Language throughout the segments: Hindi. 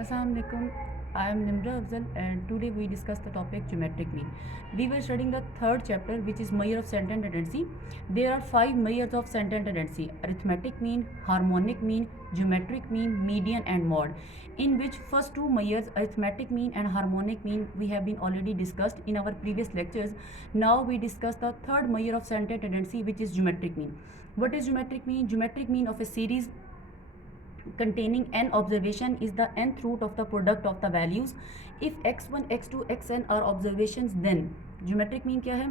Assalamualaikum. I am Nimra Afzal and today we discuss the topic geometric mean. We were studying the third chapter which is measure of center and tendency. There are 5 measures of center and tendency: arithmetic mean, harmonic mean, geometric mean, median and mode. In which first two measures, arithmetic mean and harmonic mean, we have been already discussed in our previous lectures. Now we discuss the third measure of center and tendency which is geometric mean. What is geometric mean? Geometric mean of a series containing n observation is the nth root of the product of the values. If x1 x2 xn are observations, then geometric mean क्या है?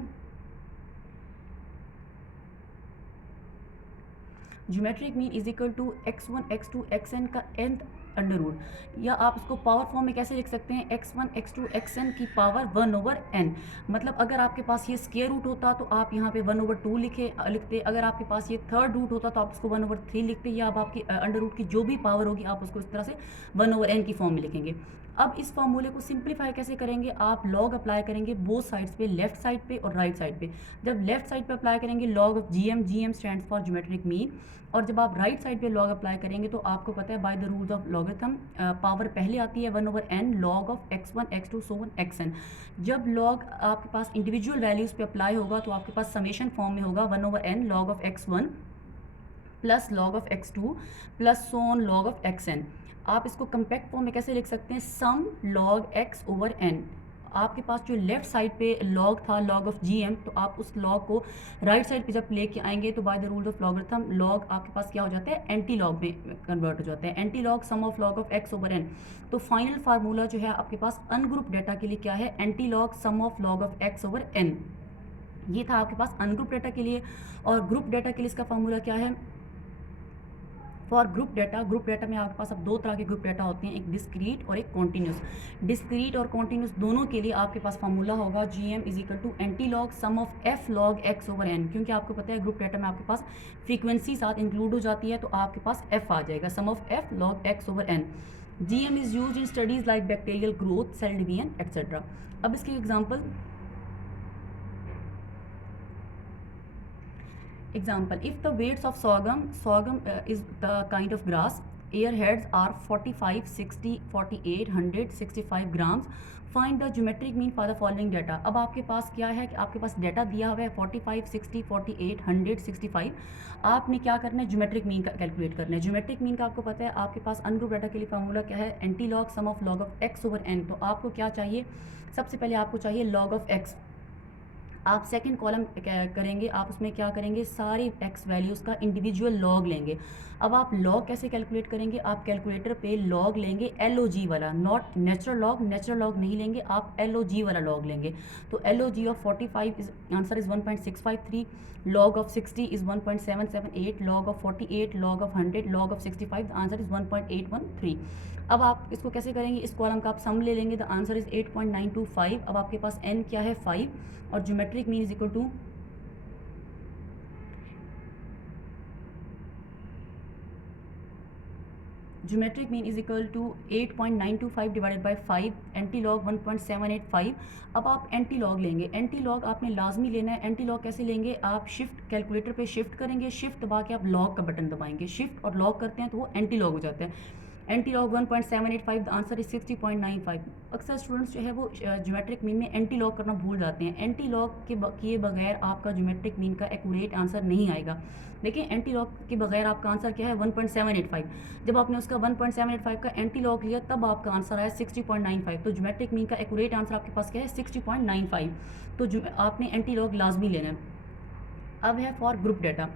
Geometric mean is equal to x1 x2 xn का nth अंडर रूट, या आप इसको पावर फॉर्म में कैसे लिख सकते हैं? x1 x2 xn की पावर 1/n। मतलब अगर आपके पास ये स्क्वायर रूट होता तो आप यहाँ पे 1/2 लिखते, अगर आपके पास ये थर्ड रूट होता तो आप इसको 1/3 लिखते, या अब आपकी अंडर रूट की जो भी पावर होगी आप उसको इस तरह से 1/n की फॉर्म में लिखेंगे। अब इस फॉर्मूले को सिंप्लीफाई कैसे करेंगे? आप लॉग अप्लाई करेंगे बोथ साइड्स पे, लेफ्ट साइड पे और राइट साइड पे। जब लेफ्ट साइड पे अप्लाई करेंगे log of GM stands for geometric mean, और जब आप राइट साइड पे लॉग अप्लाई करेंगे तो आपको पता है by the rules of logarithm power पहले आती है 1/n log of x1 x2 so on xn। जब लॉग आपके पास इंडिविजुअल वैल्यूज़ पे अप्लाई होगा तो आपके पास समेशन फॉर्म में होगा 1/n log of x1 plus log of x2 plus so on log of xn। आप इसको कंपैक्ट फॉर्म में कैसे लिख सकते हैं? सम लॉग x/n। आपके पास जो लेफ्ट साइड पे लॉग था लॉग ऑफ जीएम, तो आप उस लॉग को राइट साइड पे जब लेके आएंगे तो by the rules of logarithm log आपके पास क्या हो जाता है? एंटी लॉग में कन्वर्ट हो जाता है। Anti log sum of log of x/n। तो फाइनल फार्मूला जो है आपके पास अनग्रुप डेटा के लिए क्या है? Anti log sum of log of x/n। ये था आपके पास अनग्रुप डेटा के लिए। और ग्रुप डेटा के लिए इसका फार्मूला क्या है? फॉर ग्रुप डेटा में आपके पास अब दो तरह के ग्रुप डेटा होते हैं, एक डिस्क्रीट और एक कॉन्टीन्यूस। डिस्क्रीट और कॉन्टीन्यूस दोनों के लिए आपके पास फार्मूला होगा GM is equal to anti log sum of F log x/n। क्योंकि आपको पता है ग्रुप डेटा में आपके पास फ्रीक्वेंसी साथ इंक्लूड हो जाती है तो आपके पास एफ आ जाएगा, sum of F log x/n। GM is use in studies like bacterial growth, cell division etcetera. अब इसकी example Example, if the weights of sorghum is the kind of grass, airheads are 45, 60, 48, 100, 65 grams. Find the geometric mean for the following data. अब आपके पास क्या है कि आपके पास डेटा दिया हुआ है 45, 60, 48, 100, 65। आपने क्या करना है? ज्योमेट्रिक मीन का कैलकुलेट करना है। ज्योमेट्रिक मीन का आपको पता है आपके पास अनग्रुप डेटा के लिए फार्मूला क्या है? Anti log sum of log of x/n। तो आपको क्या चाहिए? सबसे पहले आपको चाहिए लॉग ऑफ x। आप सेकंड कॉलम करेंगे, आप उसमें क्या करेंगे? सारी एक्स वैल्यूज़ का इंडिविजुअल लॉग लेंगे। अब आप लॉग कैसे कैलकुलेट करेंगे? आप कैलकुलेटर पे लॉग लेंगे LOG वाला, नॉट नेचुरल लॉग नहीं लेंगे, आप LOG वाला लॉग लेंगे। तो LOG of 45 is answer is 1.653, log of 60 is 1.778, log of 48, log of 100, log of 65, the answer is 1.813। अब आप इसको कैसे करेंगे? इस कॉलम का आप सम ले लेंगे, द आंसर इज़ 8.925। अब आपके पास n क्या है? 5, और geometric mean is equal to geometric mean is equal to 8.925 divided by 5, anti log 1.785। अब आप एंटी लॉग लेंगे, एंटी लॉग आपने लाजमी लेना है। एंटी लॉग कैसे लेंगे? आप शिफ्ट कैलकुलेटर पे शिफ्ट करेंगे, शिफ्ट दबा के आप लॉग का बटन दबाएंगे, शिफ्ट और लॉग करते हैं तो वो एंटी लॉग हो जाता है। Anti log 1.785, the answer is 60.95। अक्सर स्टूडेंट्स जो है वो ज्योमेट्रिक मीन में एंटी लॉग करना भूल जाते हैं। एंटी लॉग के किए बगैर आपका ज्योमेट्रिक मीन का एक्यूरेट आंसर नहीं आएगा। देखिए एंटी लॉग के बगैर आपका आंसर क्या है? 1.785। जब आपने उसका 1.785 का एंटी लॉग लिया तब आपका आंसर आया 60.95। तो ज्योमेट्रिक मीन का एक्यूरेट आंसर आपके पास क्या है? 60.95। तो आपने एंटी लॉग लाजमी लेना है। अब है for group data.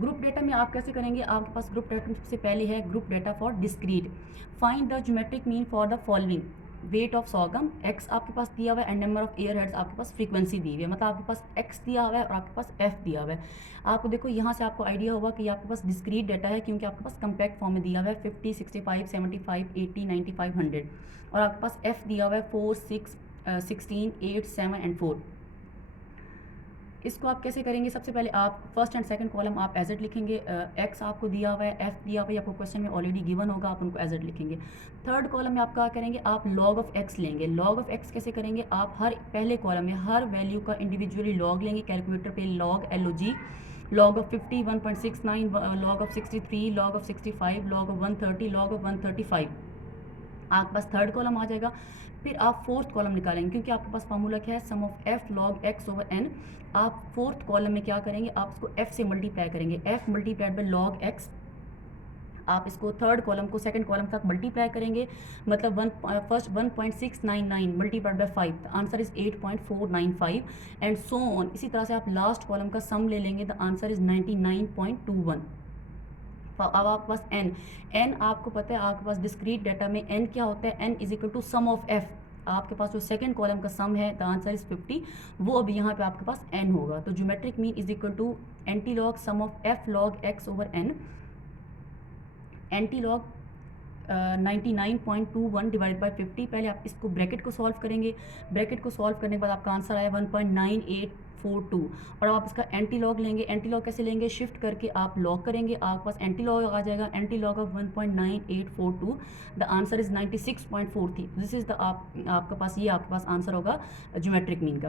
Group data में आप कैसे करेंगे? आपके पास ग्रुप डेटा में सबसे पहले है group data for discrete. Find the geometric mean for the following: weight of sorghum x आपके पास दिया हुआ है and number of ear heads आपके पास फ्रीक्वेंसी दी हुई है। मतलब आपके पास x दिया हुआ है और आपके पास f दिया हुआ है। आपको देखो यहाँ से आपको आइडिया होगा कि आपके पास डिस्क्रीट डेटा है क्योंकि आपके पास कंपैक्ट फॉर्म में दिया हुआ है 50, 65, 75, 80, 95, 100, और आपके पास f दिया हुआ है 4, 6, 16, 8, 7 एंड 4। इसको आप कैसे करेंगे? सबसे पहले आप फर्स्ट एंड सेकंड कॉलम आप एज इट लिखेंगे, एक्स आपको दिया हुआ है, एफ दिया हुआ है, आपको क्वेश्चन में ऑलरेडी गिवन होगा, आप उनको एज इट लिखेंगे। थर्ड कॉलम में आप क्या करेंगे? आप लॉग ऑफ एक्स लेंगे। लॉग ऑफ एक्स कैसे करेंगे? आप हर पहले कॉलम में हर वैल्यू का इंडिविजुअली लॉग लेंगे, कैलकुलेटर पे log LOG log of 50 1.69, log of 63, log of 65, log of 130, log of 135। आपके पास थर्ड कॉलम आ जाएगा। फिर आप फोर्थ कॉलम निकालेंगे, क्योंकि आपके पास फार्मूला क्या है, sum of F log X over N. आप फोर्थ कॉलम में क्या करेंगे, आप इसको एफ से मल्टीप्लाई करेंगे, F multiplied by log X. आप इसको थर्ड कॉलम को सेकंड कॉलम तक मल्टीप्लाई करेंगे, मतलब first 1.699 multiplied by 5, the answer is 8.495 and so on. इसी तरह से आप लास्ट कॉलम का सम ले लेंगे, द आंसर इज 99.21। अब आपके पास एन आपको पता है, आपके पास डिस्क्रीट डाटा में एन क्या होता है, N is equal to sum of F. आपके पास जो सेकंड कॉलम का सम है, द आंसर इज 50, वो अभी यहाँ पे आपके पास एन होगा। तो geometric mean is equal to anti log sum of F log X over N. Anti log 99.21 divided by 50। पहले आप इसको ब्रैकेट को सॉल्व करेंगे, ब्रैकेट को सॉल्व करने के बाद आपका आंसर आया 1.9842। और आप इसका एंटी लॉग लेंगे, एंटी लॉग कैसे लेंगे, शिफ्ट करके आप लॉग करेंगे, आपके पास एंटी लॉग आ जाएगा, anti log of 1.9842, the answer is 96.43। This is the आपके पास ये आपके पास आंसर होगा ज्योमेट्रिक मीन का।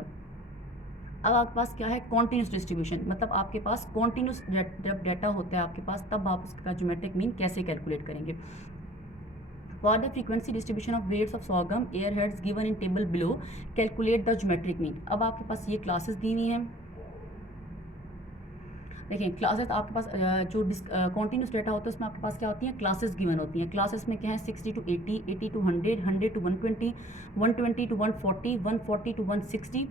अब आपके पास क्या है, कॉन्टीन्यूस डिस्ट्रीब्यूशन, मतलब आपके पास कॉन्टीन्यूस जब डाटा होता है आपके पास, तब आप उसका ज्योमेट्रिक मीन कैसे कैलकुलेट करेंगे। For the frequency distribution of weights of sorghum ear heads given in table below, calculate the geometric mean. अब आपके पास ये क्लासेस दी हुई हैं, देखिए क्लासेस आपके पास जो कॉन्टीन्यूस डाटा होता है उसमें आपके पास क्या होती हैं, क्लासेस गिवन होती हैं। क्लासेस में क्या है, 60 to 80, 80 to 100, 100 to 120, 120 to 140, 140 to 160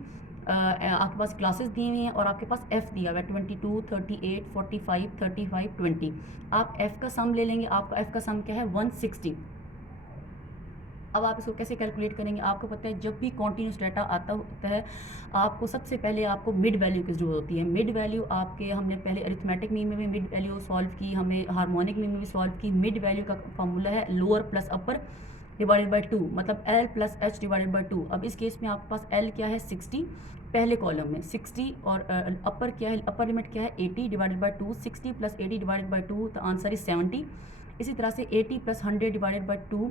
आपके पास क्लासेस दी हुई हैं। और आपके पास एफ दिया हुआ है 22, 38, 45, 35, 20। आप एफ का सम ले लेंगे, आपका एफ का सम क्या है 160। अब आप इसको कैसे कैलकुलेट करेंगे, आपको पता है जब भी कॉन्टीन्यूस डाटा आता होता है, आपको सबसे पहले आपको मिड वैल्यू की जरूरत होती है। मिड वैल्यू आपके, हमने पहले अरिथमेटिक मीन में भी मिड वैल्यू सॉल्व की, हमें हार्मोनिक मीन में भी सॉल्व की। मिड वैल्यू का फॉर्मूला है lower plus upper divided by 2, मतलब L plus H divided by 2। अब इस केस में आपके पास एल क्या है 60 पहले कॉलम में 60, और अपर क्या है, अपर लिमिट क्या है 80 divided by 2, 60 plus 80 divided by 2, the answer is 70। इसी तरह से 80 plus 100 divided by 2,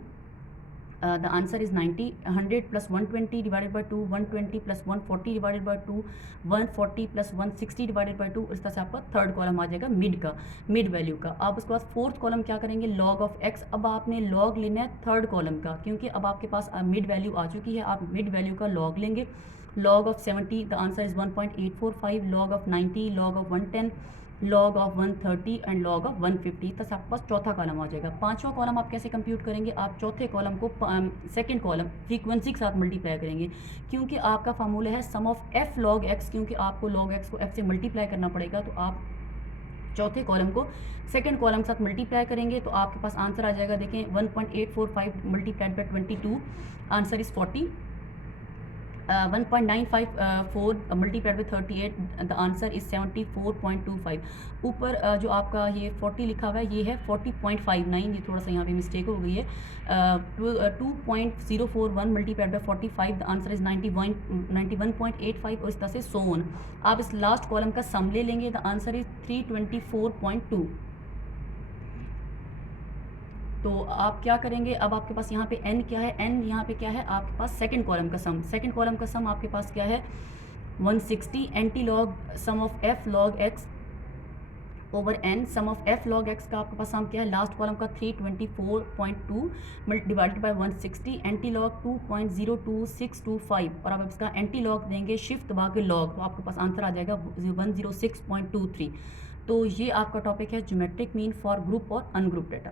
the answer is 90। 100 plus 120 divided by 2, 120 plus 140 divided by 2, 140 plus 160 divided by 2। इस तरह से आपका थर्ड कॉलम आ जाएगा मिड का, मिड वैल्यू का। आप उसके बाद फोर्थ कॉलम क्या करेंगे, लॉग ऑफ एक्स। अब आपने लॉग लेना है थर्ड कॉलम का, क्योंकि अब आपके पास मिड वैल्यू आ चुकी है, आप मिड वैल्यू का लॉग लेंगे। Log of 70, the answer is 1.845, log of 90, log of 110, log of 130 and log of 150। तक आपके पास चौथा कॉलम आ जाएगा। पांचवा कॉलम आप कैसे कंप्यूट करेंगे, आप चौथे कॉलम को सेकंड कॉलम फ्रीक्वेंसी के साथ मल्टीप्लाई करेंगे, क्योंकि आपका फार्मूला है sum of F log x, क्योंकि आपको लॉग एक्स को एफ से मल्टीप्लाई करना पड़ेगा। तो आप चौथे कॉलम को सेकंड कॉलम के साथ मल्टीप्लाई करेंगे, तो आपके पास आंसर आ जाएगा, देखें 1.845 multiplied by 22, answer is 40। 1.954 multiplied by 38, the answer is 74.25। ऊपर जो आपका ये 40 लिखा हुआ है, ये है 40.59, ये थोड़ा सा यहाँ पे मिस्टेक हो गई है। 2.041 multiplied by 45, the answer is 91.85, और इस तरह से सो ऑन। आप इस लास्ट कॉलम का सम ले लेंगे, द आंसर इज 324.2। तो आप क्या करेंगे, अब आपके पास यहाँ पे n क्या है, n यहाँ पे क्या है आपके पास सेकंड कॉलम का सम। सेकंड कॉलम का सम आपके पास क्या है 160, anti log sum of f log x over n। Sum of f log x का आपके पास सम क्या है, लास्ट कॉलम का 324.2 डिवाइडेड बाय 160, एंटी लॉग 2.02625। और अब इसका एंटी लॉग देंगे शिफ्ट दबा के लॉग, तो आपके पास आंसर आ जाएगा 106.23। तो ये आपका टॉपिक है ज्योमेट्रिक मीन फॉर ग्रुप और अनग्रुप डाटा।